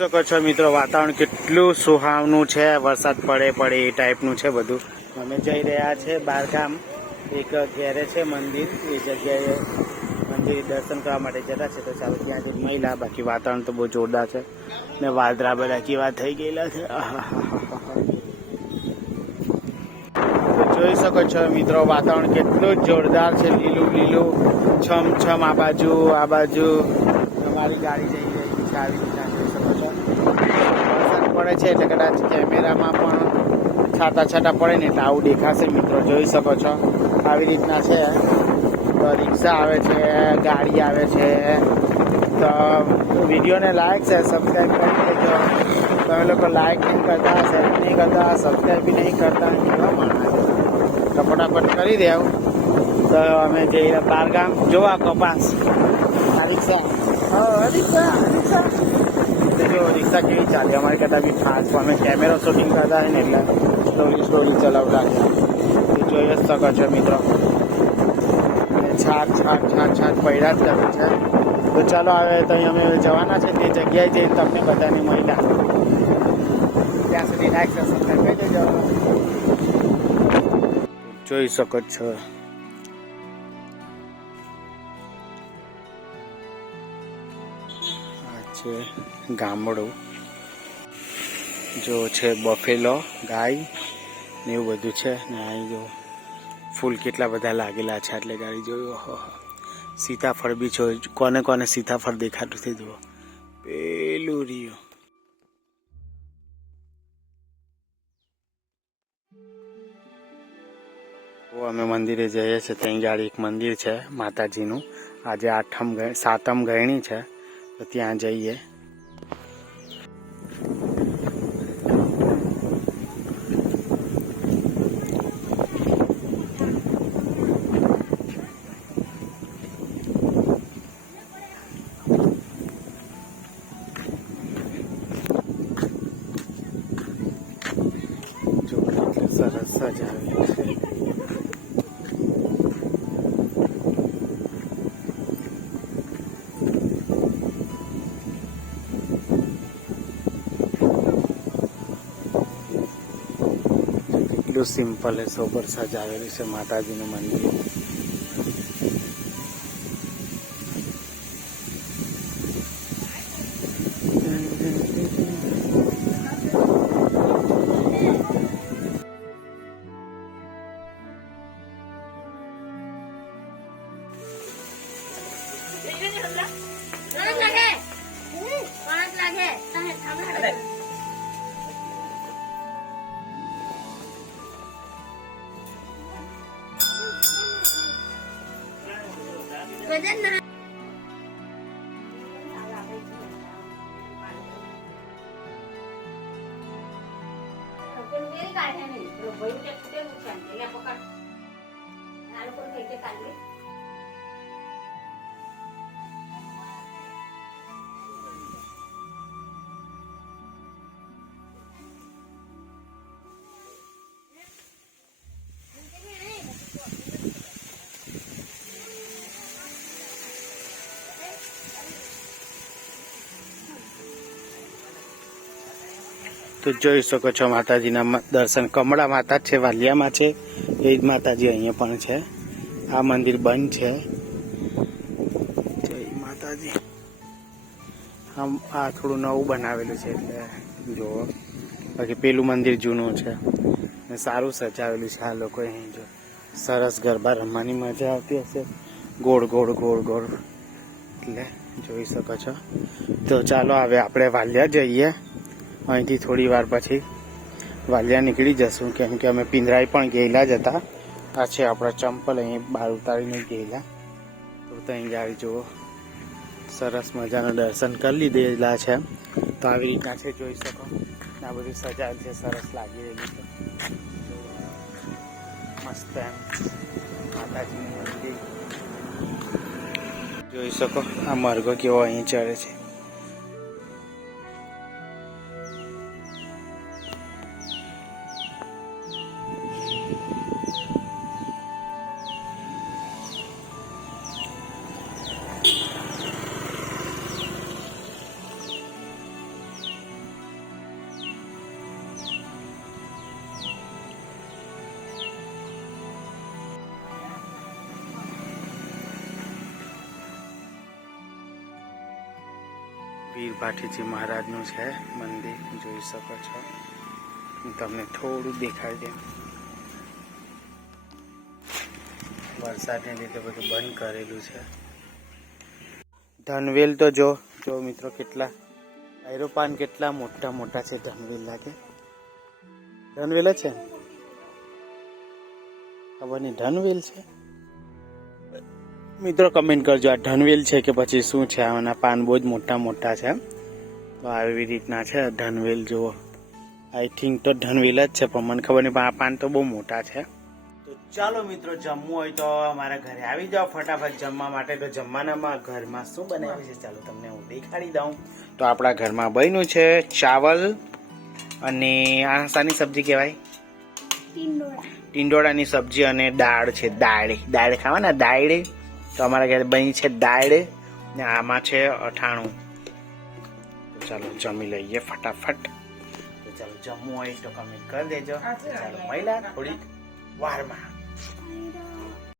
શકો છો મિત્રો, વાતાવરણ કેટલું સુહાવનું છે, વરસાદ પડે પડે એ ટાઈપનું છે બધું. અમે જઈ રહ્યા છે બારગામ, એક ઘેરે છે મંદિર, એ જગ્યાએ મંદિર દર્શન કરવા માટે જતા છે, તો ચાલો ત્યાં જ મહિલા, બાકી વાતાવરણ તો બહુ જોરદાર છે. ને વાદળા બધા કેવા થઈ ગયેલા છે. જોઈ શકો છો મિત્રો, વાતાવરણ કેટલું જોરદાર છે, લીલું લીલું, છમ છમ, આ બાજુ આ બાજુ. તમારી ગાડી જઈ રહી છે, આવી વરસાદ છે એટલે કદાચ કેમેરામાં પણ છાટા છાટા પડે ને એટલે આવું દેખાશે મિત્રો જોઈ શકો છો. આવી રીતના છે. તો રિક્ષા આવે છે, ગાડી આવે છે. તો વિડીયોને લાઈક છે સબસ્ક્રાઈબ કરી દેજો. તમે લોકો લાઈક નહીં કરતા, શેર નહીં કરતા સબસ્ક્રાઈબ બી નહીં કરતા. કેવા માણસ તો કરી દેવું. તો અમે જઈએ બારગામ જોવા કપાસ. રિક્ષા. રિક્ષા રિક્ષા. રિક્ષા કેવી ચાલે? અમારે કરતાં બી ફાસ્ટ અમે કેમેરો શૂટિંગ કરતા હોય ને એટલે સ્ટોરી સ્ટોરી ચલાવતા એ જોઈ જ શકો છો મિત્રો. છાટ છાટ છાટ છાટ પડ્યા જ કરે છે. તો ચાલો, હવે તો અમે જવાના છે તે જગ્યાએ જઈને તમને બધાની મહિલા ત્યાં સુધી લાઈક જોઈ શકો છો. છે ગામડું. જો છે બફેલો, ગાય ને એવું બધું છે ને અહીં જો ફૂલ કેટલા બધા લાગેલા છે એટલે ગાડી જોયું સીતાફળ બી છો કોને કોને સીતાફળ દેખાતું થઈ જુઓ. પેલું રહ્યું. અમે મંદિરે જઈએ છીએ. ત્યાં ગાડી, એક મંદિર છે માતાજીનું. આજે આઠમ સાતમ ગયણી છે. તો ત્યાં જઈએ સરસ સજાવેલું કેટલું સિમ્પલ એ સોબર સજાવેલું છે માતાજીનું મંદિર. પાંચ વજન ના કાઢે નહીં પેલો ભાઈ તે ફૂટે નુકસાન એટલે તે જોઈ શકો છો માતાજીના દર્શન. કમળા માતા છે, વાલિયામાં છે. એ જ માતાજી અહીંયા પણ છે. આ મંદિર બંધ છે. જય માતાજી. આમ આ થોડું નવું બનાવેલું છે એટલે જુઓ. બાકી પેલું મંદિર જૂનું છે. ને સારું સજાવેલું છે આ લોકો અહીં જો. સરસ ગરબા રમવાની મજા આવતી હશે. ગોળ ગોળ ગોળ ગોળ. એટલે જોઈ શકો છો. તો ચાલો, હવે આપણે વાલિયા જઈએ. અહીંથી થોડી વાર પછી વાલિયા નીકળી જશું. કેમ કે અમે પિંજરાઈ પણ ગયેલા જ હતા. આ છે આપણા ચંપલ, અહીં બહાર ઉતારીને ગયેલા. તો ત્યાં ગાડી જુઓ. સરસ મજાના દર્શન કરી લીધેલા છે. તો આવી રીતના છે, જોઈ શકો. આ બધું સજાયેલ છે, સરસ લાગી રહેલું છે. મસ્ત એમ. માતાજીનું મંદિર. જોઈ શકો, આ મરઘો કેવો અહીં ચડે છે. વીર ભાટીજી મહારાજનું છે મંદિર જોઈ શકો છો. હું તમને થોડું દેખાડી દઉં. વરસાદને લીધે બધું બંધ કરેલું છે. ધનવેલ તો જો જો મિત્રો કેટલા, આયરોપાન કેટલા મોટા મોટા છે ધનવેલ લાગે. ધનવેલ છે. ખબર નહીં, ધનવેલ છે? મિત્રો કમેન્ટ કરજો, આ ધનવેલ છે કે પછી શું છે? આના પાન બહુ જ મોટા મોટા છે. તો આવી રીતના છે ધનવેલ, જુઓ. આઈ થિંક તો ધનવેલ જ છે, પણ મને ખબર નહીં, પણ આ પાન તો બહુ મોટા છે. ચાલો મિત્રો જમવું હોય તો અમારા ઘરે આવી જાઓ ફટાફટ જમવા માટે. તો જમવાનામાં ઘરમાં શું બનાવ્યું છે? ચાલો તમને હું દેખાડી દઉં. તો આપણા ઘરમાં બન્યું છે ચાવલ અને આ શાની સબ્જી કહેવાય? ટિંડોળાની સબ્જી અને દાળ છે દાળ. દાળ ખાવાના? દાળ. તો અમારા ઘરે બની છે દાળ. ને આમાં છે અઠાણું તો ચાલો જમી લઈએ ફટાફટ. તો ચાલો જમવું હોય તો કમેન્ટ કરી દેજો. ચાલો મહિલા થોડીક વારમાં. Spider.